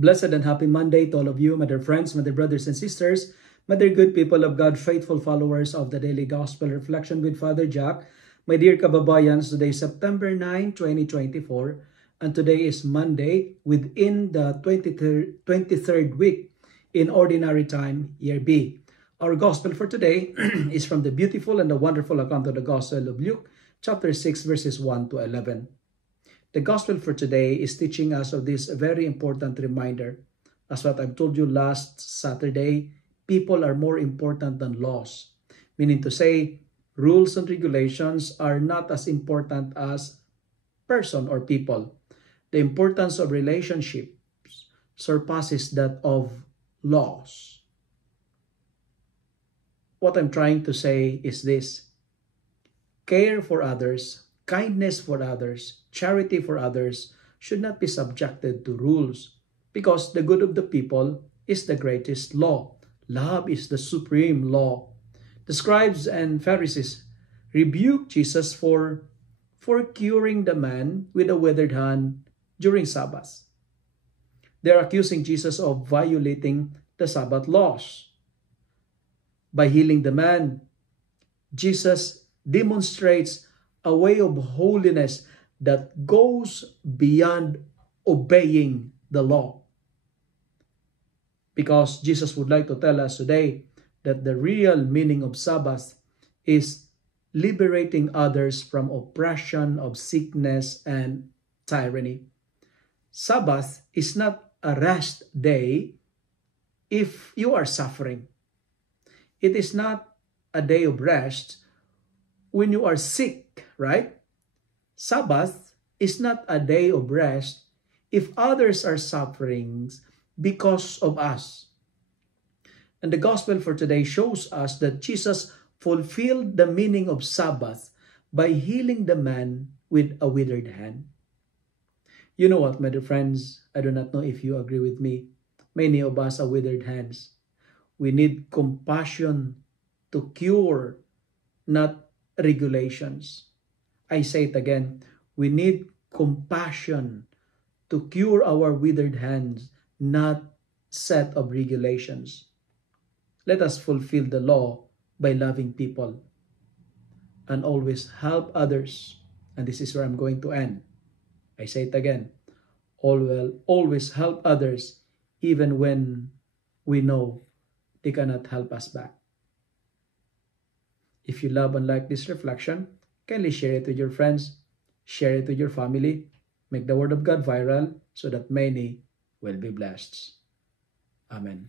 Blessed and happy Monday to all of you, my dear friends, my dear brothers and sisters, my dear good people of God, faithful followers of the Daily Gospel Reflection with Father Jack. My dear kababayans, today is September 9, 2024, and today is Monday within the 23rd week in Ordinary Time, Year B. Our Gospel for today is from the beautiful and the wonderful account of the Gospel of Luke, chapter 6, verses 1 to 11. The Gospel for today is teaching us of this very important reminder. As what I've told you last Saturday, people are more important than laws. Meaning to say, rules and regulations are not as important as person or people. The importance of relationships surpasses that of laws. What I'm trying to say is this: care for others, kindness for others, charity for others should not be subjected to rules, because the good of the people is the greatest law. Love is the supreme law. The scribes and Pharisees rebuked Jesus for curing the man with a withered hand during Sabbath. They're accusing Jesus of violating the Sabbath laws. By healing the man, Jesus demonstrates a way of holiness that goes beyond obeying the law. Because Jesus would like to tell us today that the real meaning of Sabbath is liberating others from oppression, of sickness, and tyranny. Sabbath is not a rest day if you are suffering. It is not a day of rest when you are sick, right? Sabbath is not a day of rest if others are suffering because of us. And the gospel for today shows us that Jesus fulfilled the meaning of Sabbath by healing the man with a withered hand. You know what, my dear friends? I do not know if you agree with me. Many of us are withered hands. We need compassion to cure, not regulations. I say it again. We need compassion to cure our withered hands, not set of regulations. Let us fulfill the law by loving people and always help others. And this is where I'm going to end. I say it again. Always help others even when we know they cannot help us back. If you love and like this reflection, kindly share it with your friends, share it with your family, make the word of God viral so that many will be blessed. Amen.